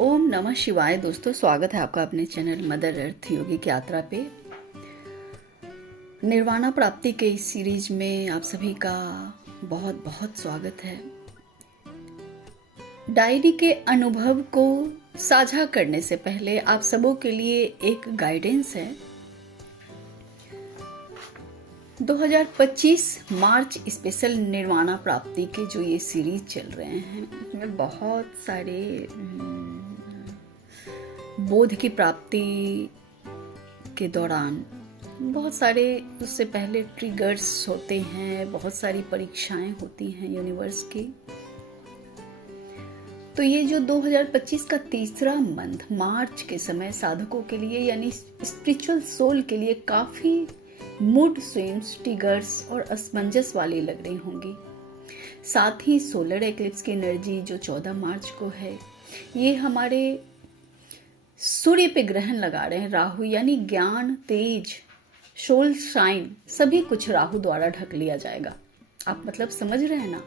ओम नमः शिवाय। दोस्तों, स्वागत है आपका अपने चैनल मदर अर्थ योगिक यात्रा पे। निर्वाणा प्राप्ति के इस सीरीज में आप सभी का बहुत बहुत स्वागत है। डायरी के अनुभव को साझा करने से पहले आप सबों के लिए एक गाइडेंस है। 2025 मार्च स्पेशल निर्वाणा प्राप्ति के जो ये सीरीज चल रहे हैं, इसमें बहुत सारे बोध की प्राप्ति के दौरान बहुत सारे, उससे पहले ट्रिगर्स होते हैं, बहुत सारी परीक्षाएं होती हैं यूनिवर्स की। तो ये जो 2025 का तीसरा मंथ मार्च के समय साधकों के लिए यानी स्पिरिचुअल सोल के लिए काफी मूड स्विंग्स, ट्रिगर्स और असमंजस वाली लग रही होंगी। साथ ही सोलर एक्लिप्स की एनर्जी जो 14 मार्च को है, ये हमारे सूर्य पे ग्रहण लगा रहे हैं। राहु यानी ज्ञान, तेज, सोल शाइन, सभी कुछ राहु द्वारा ढक लिया जाएगा। आप मतलब समझ रहे हैं ना?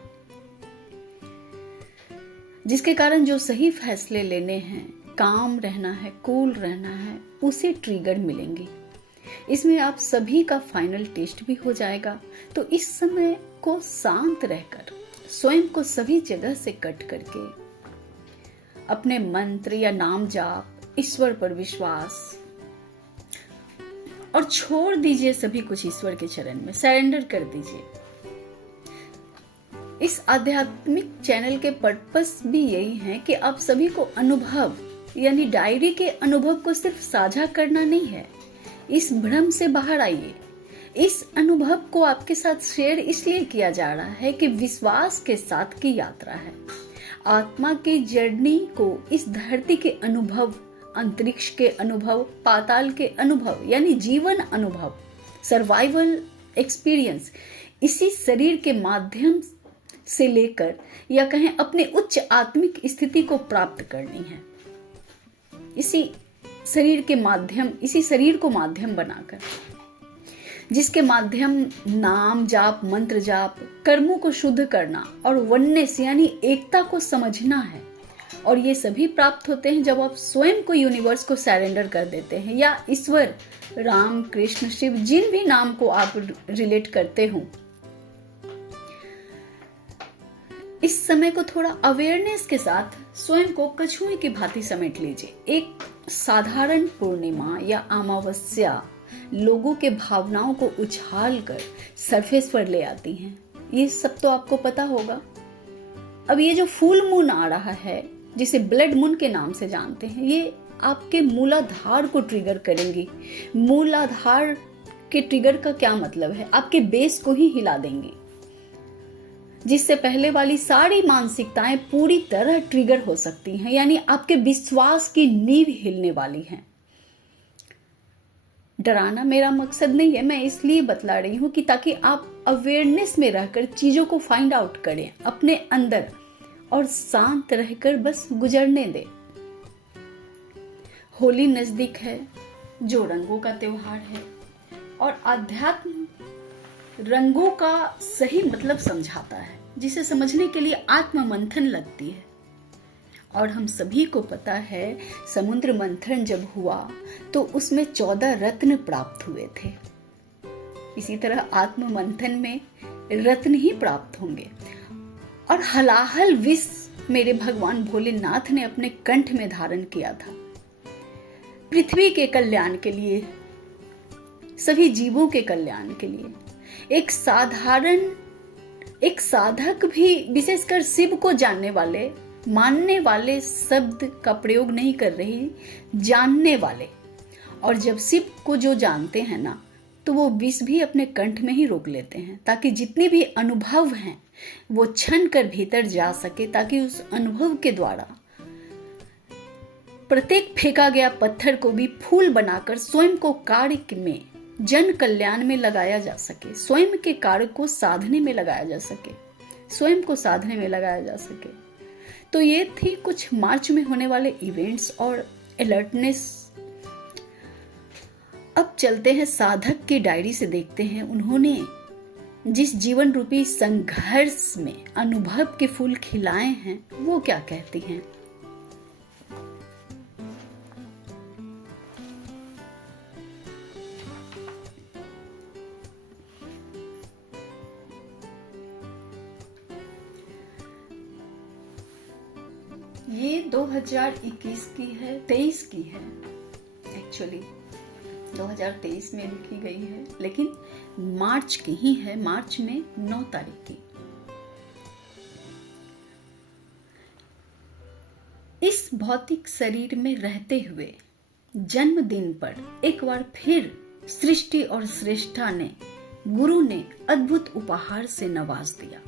जिसके कारण जो सही फैसले लेने हैं, काम रहना है, कूल रहना है, उसे ट्रिगर मिलेंगी। इसमें आप सभी का फाइनल टेस्ट भी हो जाएगा। तो इस समय को शांत रहकर स्वयं को सभी जगह से कट करके अपने मंत्र या नाम जाप, ईश्वर पर विश्वास और छोड़ दीजिए सभी कुछ ईश्वर के चरण में, सरेंडर कर दीजिए। इस आध्यात्मिक चैनल के पर्पस भी यही है कि आप सभी को अनुभव यानी डायरी के अनुभव को सिर्फ साझा करना नहीं है। इस भ्रम से बाहर आइए। इस अनुभव को आपके साथ शेयर इसलिए किया जा रहा है कि विश्वास के साथ की यात्रा है। आत्मा की जर्नी को इस धरती के अनुभव, अंतरिक्ष के अनुभव, पाताल के अनुभव यानी जीवन अनुभव, सर्वाइवल एक्सपीरियंस, इसी शरीर के माध्यम से लेकर या कहें अपने उच्च आत्मिक स्थिति को प्राप्त करनी है। इसी शरीर को माध्यम बनाकर, जिसके माध्यम नाम जाप, मंत्र जाप, कर्मों को शुद्ध करना और वननेस यानी एकता को समझना है। और ये सभी प्राप्त होते हैं जब आप स्वयं को यूनिवर्स को सरेंडर कर देते हैं, या ईश्वर, राम, कृष्ण, शिव, जिन भी नाम को आप रिलेट करते हो। इस समय को थोड़ा अवेयरनेस के साथ स्वयं को कछुए की भांति समेट लीजिए। एक साधारण पूर्णिमा या अमावस्या लोगों के भावनाओं को उछाल कर सरफेस पर ले आती हैं। ये सब तो आपको पता होगा। अब ये जो फुल मून आ रहा है, जिसे ब्लड मून के नाम से जानते हैं, ये आपके मूलाधार को ट्रिगर करेंगी। मूलाधार के ट्रिगर का क्या मतलब है? आपके बेस को ही हिला देंगी, जिससे पहले वाली सारी मानसिकताएं पूरी तरह ट्रिगर हो सकती हैं। यानी आपके विश्वास की नींव हिलने वाली है। डराना मेरा मकसद नहीं है, मैं इसलिए बतला रही हूं कि ताकि आप अवेयरनेस में रहकर चीजों को फाइंड आउट करें अपने अंदर और शांत रहकर बस गुजरने दें। होली नजदीक है, जो रंगों का त्योहार है, और अध्यात्म रंगों का सही मतलब समझाता है, जिसे समझने के लिए आत्म मंथन लगती है। और हम सभी को पता है, समुद्र मंथन जब हुआ तो उसमें 14 रत्न प्राप्त हुए थे। इसी तरह आत्म मंथन में रत्न ही प्राप्त होंगे। और हलाहल विष मेरे भगवान भोलेनाथ ने अपने कंठ में धारण किया था, पृथ्वी के कल्याण के लिए, सभी जीवों के कल्याण के लिए। एक साधक भी, विशेषकर शिव को जानने वाले, मानने वाले शब्द का प्रयोग नहीं कर रही, जानने वाले। और जब शिव को जो जानते हैं ना, तो वो विष भी अपने कंठ में ही रोक लेते हैं, ताकि जितने भी अनुभव हैं वो छन कर भीतर जा सके, ताकि उस अनुभव के द्वारा प्रत्येक फेंका गया पत्थर को भी फूल बनाकर स्वयं को कार्य में, जन कल्याण में लगाया जा सके, स्वयं के कार्य को साधने में लगाया जा सके, स्वयं को साधने में लगाया जा सके। तो ये थी कुछ मार्च में होने वाले इवेंट्स और अलर्टनेस। अब चलते हैं साधक की डायरी से, देखते हैं उन्होंने जिस जीवन रूपी संघर्ष में अनुभव के फूल खिलाए हैं वो क्या कहती हैं। ये 2021 की है, 23 की है, एक्चुअली 2023 में लिखी गई है, लेकिन मार्च की ही है, मार्च में 9 तारीख की। इस भौतिक शरीर में रहते हुए जन्मदिन पर एक बार फिर सृष्टि और श्रेष्ठा ने, गुरु ने अद्भुत उपहार से नवाज दिया।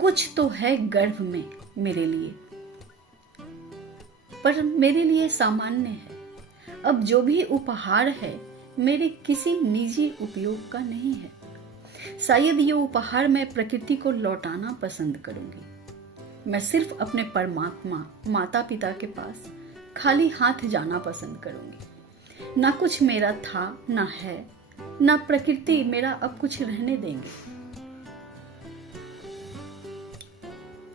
कुछ तो है गर्भ में मेरे लिए, पर मेरे लिए सामान्य है। अब जो भी उपहार है मेरे किसी निजी उपयोग का नहीं है। शायद ये उपहार मैं प्रकृति को लौटाना पसंद करूंगी। मैं सिर्फ अपने परमात्मा माता पिता के पास खाली हाथ जाना पसंद करूंगी। ना कुछ मेरा था, ना है, ना प्रकृति मेरा अब कुछ रहने देंगे।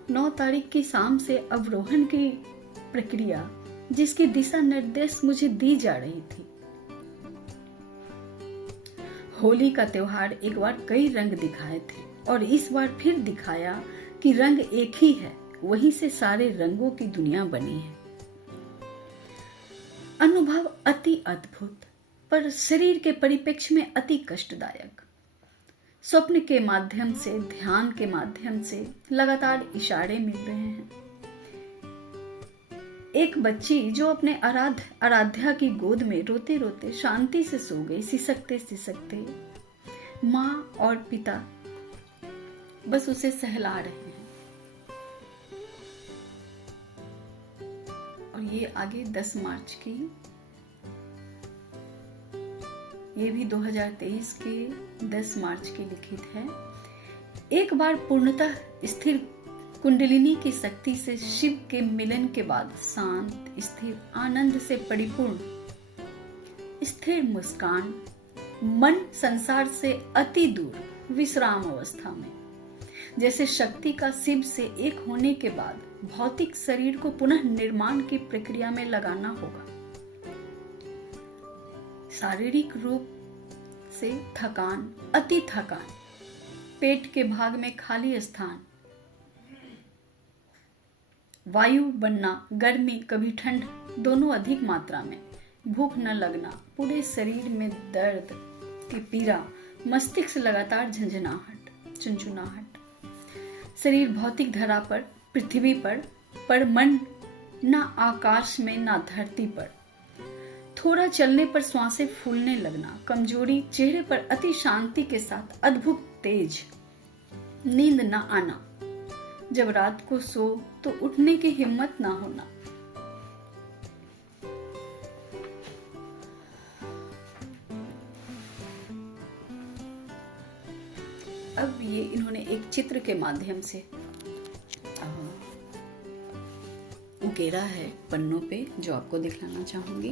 9 तारीख की शाम से अवरोहण की प्रक्रिया, जिसकी दिशा निर्देश मुझे दी जा रही थी। होली का त्योहार एक बार कई रंग दिखाए थे और इस बार फिर दिखाया कि रंग एक ही है, वहीं से सारे रंगों की दुनिया बनी है। अनुभव अति अद्भुत, पर शरीर के परिप्रेक्ष्य में अति कष्टदायक। स्वप्न के माध्यम से, ध्यान के माध्यम से लगातार इशारे मिल रहे हैं। एक बच्ची जो अपने आराध्या की गोद में रोते रोते शांति से सो गई, सिसकते सिसकते माँ और पिता बस उसे सहला रहे हैं। और ये आगे 10 मार्च की, ये भी 2023 के 10 मार्च की लिखित है। एक बार पूर्णतः स्थिर कुंडलिनी की शक्ति से शिव के मिलन के बाद शांत, स्थिर, आनंद से परिपूर्ण, स्थिर मुस्कान, मन संसार से अति दूर, विश्राम अवस्था में, जैसे शक्ति का शिव से एक होने के बाद भौतिक शरीर को पुनः निर्माण की प्रक्रिया में लगाना होगा। शारीरिक रूप से थकान, अति थकान, पेट के भाग में खाली स्थान, वायु बनना, गर्मी, कभी ठंड, दोनों अधिक मात्रा में, भूख न लगना, पूरे शरीर में दर्द की पीड़ा, मस्तिष्क लगातार झंझनाहट, चुनचुनाहट, शरीर भौतिक धरा पर, पृथ्वी पर मन न आकाश में न धरती पर। थोड़ा चलने पर श्वासें फूलने लगना, कमजोरी, चेहरे पर अति शांति के साथ अद्भुत तेज, नींद न आना, जब रात को सो तो उठने की हिम्मत ना होना। अब ये इन्होंने एक चित्र के माध्यम से उकेरा है पन्नों पे, जो आपको दिखाना चाहूंगी।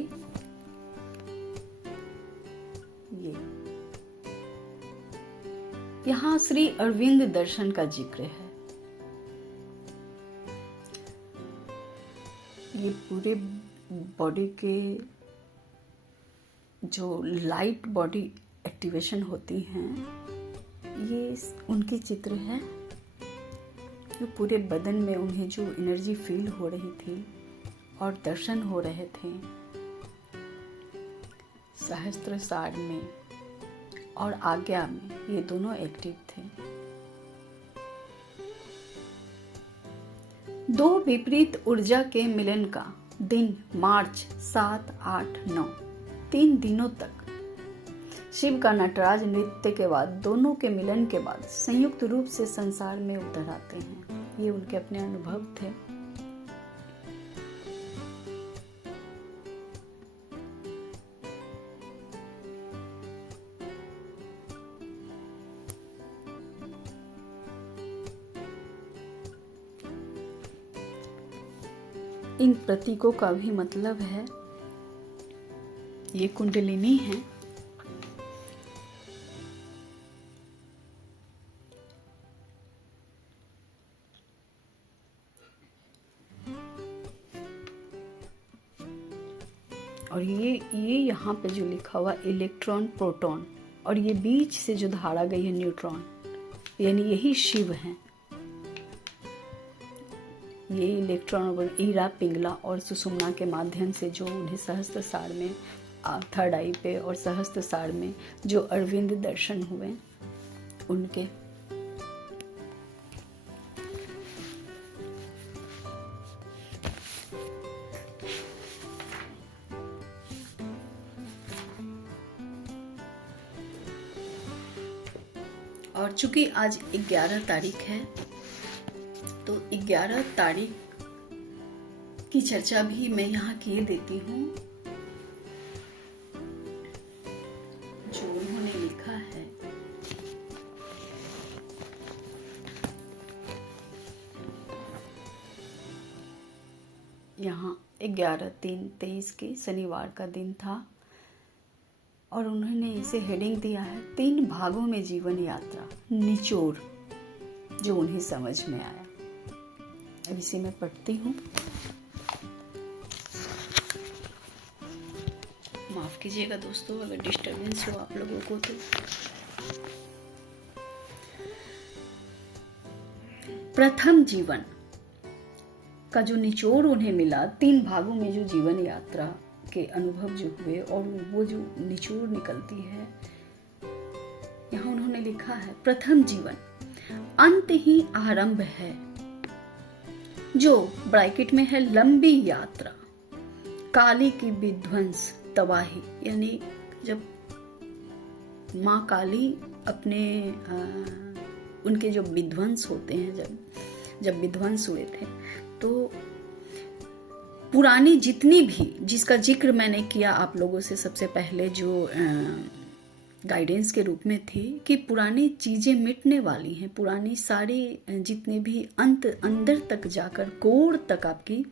ये यहाँ श्री अरविंद दर्शन का जिक्र है। ये पूरे बॉडी के जो लाइट बॉडी एक्टिवेशन होती हैं, ये उनके चित्र है। जो पूरे बदन में उन्हें जो एनर्जी फील हो रही थी और दर्शन हो रहे थे, सहस्त्रसार में और आज्ञा में, ये दोनों एक्टिव थे। दो विपरीत ऊर्जा के मिलन का दिन मार्च 7, 8, 9, 3 दिनों तक शिव का नटराज नृत्य के बाद, दोनों के मिलन के बाद संयुक्त रूप से संसार में उतर आते हैं। ये उनके अपने अनुभव थे। इन प्रतीकों का भी मतलब है, ये कुंडलिनी है। और ये यहाँ पे जो लिखा हुआ इलेक्ट्रॉन, प्रोटॉन, और ये बीच से जो धारा गई है न्यूट्रॉन, यानी यही शिव हैं। ये इलेक्ट्रॉन ईरा पिंगला और सुषुम्ना के माध्यम से जो उन्हें सहस्त्रसार में थर्ड आई पे और सहस्त्रसार में जो अरविंद दर्शन हुए उनके। और चूंकि आज 11 तारीख है तो 11 तारीख की चर्चा भी मैं यहाँ किए देती हूँ। जो उन्होंने लिखा है यहाँ 11/3/23 की शनिवार का दिन था और उन्होंने इसे हेडिंग दिया है 3 भागों में जीवन यात्रा, निचोड़, जो उन्हें समझ में आया। अब इसे मैं पढ़ती हूँ। माफ कीजिएगा दोस्तों अगर डिस्टर्बेंस हो आप लोगों को तो। प्रथम जीवन का जो निचोड़ उन्हें मिला, 3 भागों में जो जीवन यात्रा के अनुभव जो हुए और वो जो निचोड़ निकलती है, यहाँ उन्होंने लिखा है प्रथम जीवन अंत ही आरंभ है, जो ब्रैकेट में है लंबी यात्रा, काली की विध्वंस तबाही। यानी जब माँ काली अपने उनके जो विध्वंस होते हैं, जब विध्वंस हुए थे तो पुरानी जितनी भी, जिसका जिक्र मैंने किया आप लोगों से सबसे पहले जो गाइडेंस के रूप में थी कि पुरानी चीजें मिटने वाली हैं, पुरानी सारी जितने भी अंदर तक जाकर कोर तक आपकी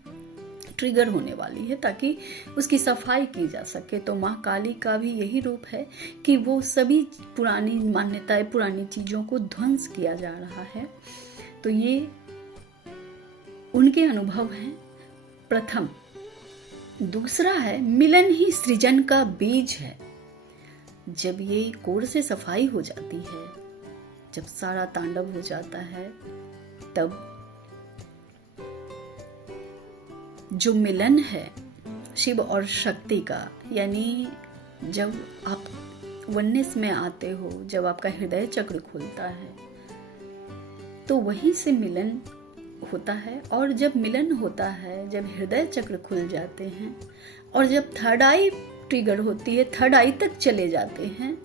ट्रिगर होने वाली है ताकि उसकी सफाई की जा सके। तो माँ काली का भी यही रूप है कि वो सभी पुरानी मान्यताएं, पुरानी चीजों को ध्वंस किया जा रहा है। तो ये उनके अनुभव हैं प्रथम। दूसरा है मिलन ही सृजन का बीज है। जब ये कोर से सफाई हो जाती है, जब सारा तांडव हो जाता है, तब जो मिलन है शिव और शक्ति का, यानी जब आप वननेस में आते हो, जब आपका हृदय चक्र खुलता है तो वहीं से मिलन होता है। और जब मिलन होता है, जब हृदय चक्र खुल जाते हैं और जब थर्ड आई ट्रिगर होती है, थर्ड आई तक चले जाते हैं,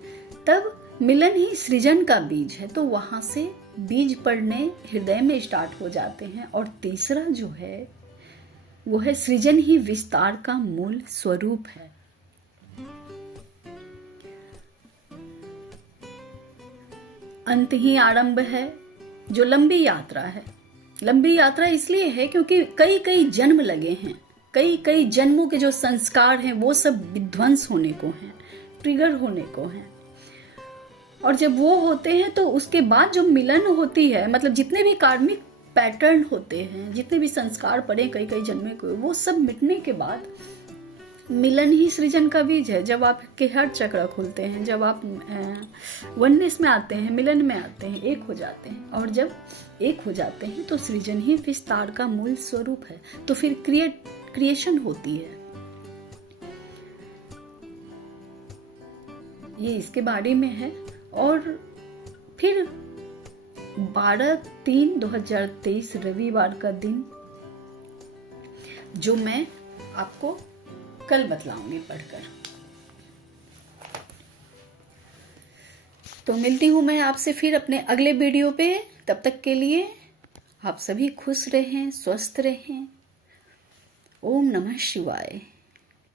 तब मिलन ही सृजन का बीज है। तो वहां से बीज पड़ने हृदय में स्टार्ट हो जाते हैं। और तीसरा जो है वो है सृजन ही विस्तार का मूल स्वरूप है। अंत ही आरंभ है, जो लंबी यात्रा है। लंबी यात्रा इसलिए है क्योंकि कई कई जन्म लगे हैं, कई कई जन्मों के जो संस्कार हैं वो सब विध्वंस होने को हैं, ट्रिगर होने को हैं। और जब वो होते हैं तो उसके बाद जो मिलन होती है, मतलब जितने भी कार्मिक पैटर्न होते हैं, जितने भी संस्कार पड़े कई कई जन्मे को, वो सब मिटने के बाद मिलन ही सृजन का बीज है। जब आपके हर चक्र खुलते हैं, जब आप वननेस में आते हैं, मिलन में आते हैं, एक हो जाते हैं, और जब एक हो जाते हैं तो सृजन ही विस्तार का मूल स्वरूप है। तो फिर क्रिएशन होती है। ये इसके बारे में है। और फिर 12/3/2023 रविवार का दिन, जो मैं आपको कल बतलाऊंगी पढ़कर। तो मिलती हूं मैं आपसे फिर अपने अगले वीडियो पे। तब तक के लिए आप सभी खुश रहें, स्वस्थ रहें। ओम नमः शिवाय।